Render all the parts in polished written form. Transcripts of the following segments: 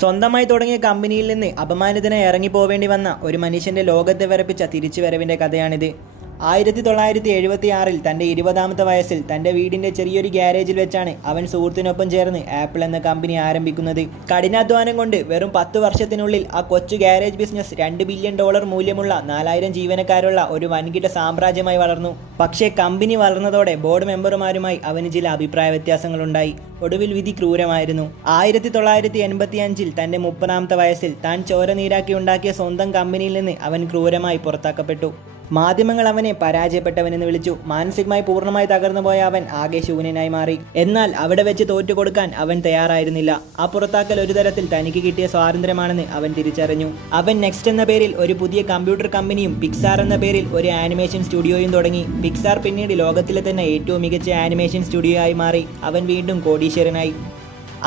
സ്വന്തമായി തുടങ്ങിയ കമ്പനിയിൽ നിന്ന് അപമാനിതനായി ഇറങ്ങിപ്പോവേണ്ടി വന്ന ഒരു മനുഷ്യൻ്റെ ലോകത്തെ വിറപ്പിച്ച തിരിച്ചുവരവിൻ്റെ കഥയാണിത്. 1976-ൽ തൻ്റെ 20ാമത്തെ വയസ്സിൽ തൻ്റെ വീടിൻ്റെ ചെറിയൊരു ഗ്യാരേജിൽ വെച്ചാണ് അവൻ സുഹൃത്തിനൊപ്പം ചേർന്ന് ആപ്പിൾ എന്ന കമ്പനി ആരംഭിക്കുന്നത്. കഠിനാധ്വാനം കൊണ്ട് വെറും 10 വർഷത്തിനുള്ളിൽ ആ കൊച്ചു ഗ്യാരേജ് ബിസിനസ് $2 ബില്യൺ മൂല്യമുള്ള 4000 ജീവനക്കാരുള്ള ഒരു വൻകിട സാമ്രാജ്യമായി വളർന്നു. പക്ഷേ കമ്പനി വളർന്നതോടെ ബോർഡ് മെമ്പർമാരുമായി അവന് ചില അഭിപ്രായ വ്യത്യാസങ്ങളുണ്ടായി. ഒടുവിൽ വിധി ക്രൂരമായിരുന്നു. 1985-ൽ തൻ്റെ 30ാമത്തെ വയസ്സിൽ താൻ ചോര നീരാക്കി ഉണ്ടാക്കിയ സ്വന്തം കമ്പനിയിൽ നിന്ന് അവൻ ക്രൂരമായി പുറത്താക്കപ്പെട്ടു. മാധ്യമങ്ങൾ അവനെ പരാജയപ്പെട്ടവനെന്ന് വിളിച്ചു. മാനസികമായി പൂർണ്ണമായി തകർന്നു പോയ അവൻ ആകെ ശൂന്യനായി മാറി. എന്നാൽ അവിടെ വെച്ച് തോറ്റുകൊടുക്കാൻ അവൻ തയ്യാറായിരുന്നില്ല. ആ പുറത്താക്കൽ ഒരു തരത്തിൽ തനിക്ക് കിട്ടിയ സ്വാതന്ത്ര്യമാണെന്ന് അവൻ തിരിച്ചറിഞ്ഞു. അവൻ നെക്സ്റ്റ് എന്ന പേരിൽ ഒരു പുതിയ കമ്പ്യൂട്ടർ കമ്പനിയും പിക്സാർ എന്ന പേരിൽ ഒരു ആനിമേഷൻ സ്റ്റുഡിയോയും തുടങ്ങി. പിക്സാർ പിന്നീട് ലോകത്തിലെ തന്നെ ഏറ്റവും മികച്ച ആനിമേഷൻ സ്റ്റുഡിയോ ആയി മാറി. അവൻ വീണ്ടും കോടീശ്വരനായി.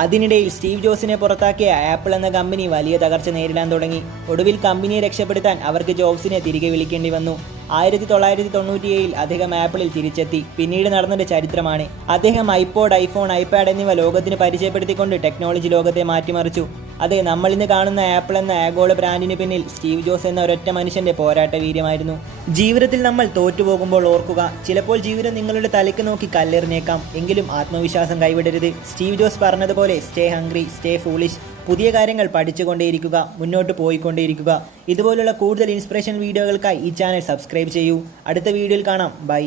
അതിനിടയിൽ സ്റ്റീവ് ജോസിനെ പുറത്താക്കിയ ആപ്പിൾ എന്ന കമ്പനി വലിയ തകർച്ച നേരിടാൻ തുടങ്ങി. ഒടുവിൽ കമ്പനിയെ രക്ഷപ്പെടുത്താൻ അവർക്ക് ജോബ്സിനെ തിരികെ വിളിക്കേണ്ടി വന്നു. 1997-ൽ അദ്ദേഹം ആപ്പിളിൽ തിരിച്ചെത്തി. പിന്നീട് നടന്നൊരു ചരിത്രമാണ്. അദ്ദേഹം ഐപോഡ്, ഐഫോൺ, ഐപാഡ് എന്നിവ ലോകത്തിന് പരിചയപ്പെടുത്തിക്കൊണ്ട് ടെക്നോളജി ലോകത്തെ മാറ്റിമറിച്ചു. അതെ, നമ്മളിന്ന് കാണുന്ന ആപ്പിൾ എന്ന ആഗോള ബ്രാൻഡിന് പിന്നിൽ സ്റ്റീവ് ജോസ് എന്ന ഒരൊറ്റ മനുഷ്യൻ്റെ പോരാട്ട വീര്യമായിരുന്നു. ജീവിതത്തിൽ നമ്മൾ തോറ്റുപോകുമ്പോൾ ഓർക്കുക, ചിലപ്പോൾ ജീവിതം നിങ്ങളുടെ തലയ്ക്ക് നോക്കി കല്ലെറിഞ്ഞേക്കാം. എങ്കിലും ആത്മവിശ്വാസം കൈവിടരുത്. സ്റ്റീവ് ജോസ് പറഞ്ഞതുപോലെ സ്റ്റേ ഹംഗ്രി, സ്റ്റേ ഫൂളിഷ്. പുതിയ കാര്യങ്ങൾ പഠിച്ചുകൊണ്ടേയിരിക്കുക, മുന്നോട്ട് പോയിക്കൊണ്ടേയിരിക്കുക. ഇതുപോലുള്ള കൂടുതൽ ഇൻസ്പിറേഷൻ വീഡിയോകൾക്കായി ഈ ചാനൽ സബ്സ്ക്രൈബ് ചെയ്യൂ. അടുത്ത വീഡിയോയിൽ കാണാം. ബൈ.